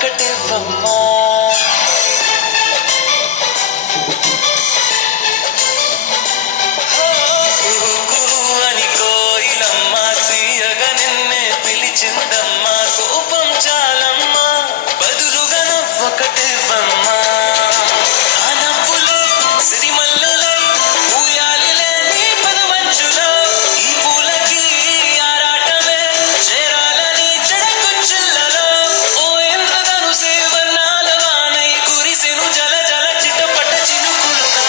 ఒకటివ్వమ్మా. అని కోయిలమ్మ తీయగా నిన్నే పిలిచిందమ్మా. కోపం చాలమ్మా, బదులుగా ఒకటివ్వమ్మా. ఆ నవ్వులే సిరిమల్లులే ఊయాలిలే నీ పదవంచులో. ఈ పూలకి ఆరాటమే చేరాలని చెడకుచ్చిల్లలో. ఓ ఇంద్రధనుసే వర్ణాల వానై కురిసెను జల జల చిటపట చినుకులుగా.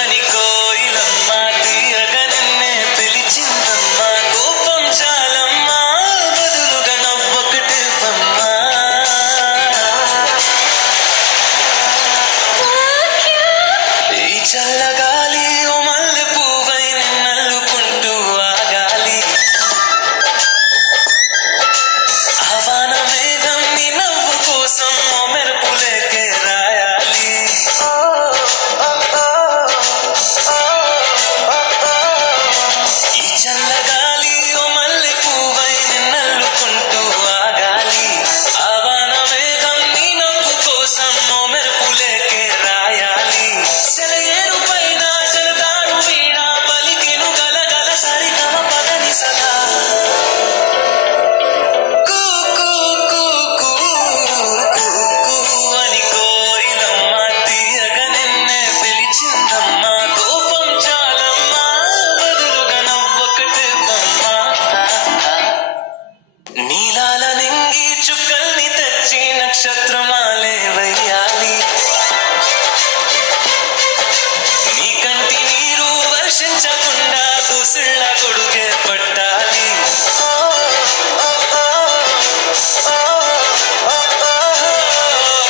అని కోయిలమ్మ తీయగా నిన్నే పిలిచిందమ్మా. కోపం చాలమ్మా, బదులుగా నవ్వొకటివ్వమ్మా. ఈ చల్లగాలి ఓ మల్లె పువ్వై నిన్నల్లుకుంటూ ఆగాలి. ఆవాన మేఘం నీ నవ్వు కోసం ఓ మెరుపులేకే రాయాలి. ఈ చల్లగాలి ఓ మల్లె పువ్వై నిన్నల్లుకుంటూ ఆగాలి. ఆవాన మేఘం నీ నవ్వు కోసం ఓ మెరుపులేకే రాయాలి. సెలయేరు పైన జలతారు వీణ పలికెను గలగల సరిగమ పదని సదా. కూ కూ కూ కూ కూ అని కోయిలమ్మ తీయగా నిన్నే పిలిచిందమ్మా. కోపం చాలమ్మా, బదులుగా నవ్వొకటివ్వమ్మా. నీలాల నింగి చుక్కల్ని తెచ్చి నక్షత్రమాలే వెయ్యాలి. నీ కంటి నీరు వర్షించకుండా దూసుళ్ళ గొడుగే పట్టాలి.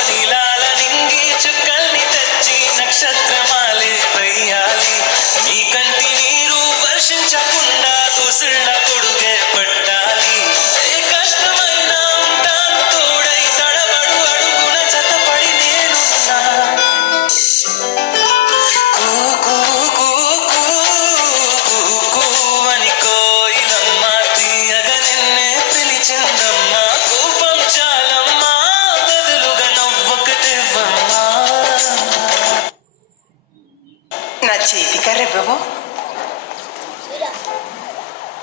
నీలాల నింగి చుక్కల్ని తెచ్చి నక్షత్రమాలే వెయ్యాలి. నీ కంటి నీరు వర్షించకుండా దూసుళ్ళ గొడుగే పట్టాలి. ఏ కష్టమైనా ఉంటాను తోడై, తడబడు అడుగున జతపడి నేనున్నా. కూ కూ కూ కూ కూ అని కోయిలమ్మ తీయగా నిన్నే పిలిచిందమ్మా. కోపం చాలమ్మా, బదులుగా నవ్వొకటివ్వమ్మా. నా చేతి కర్రెవ్వవు.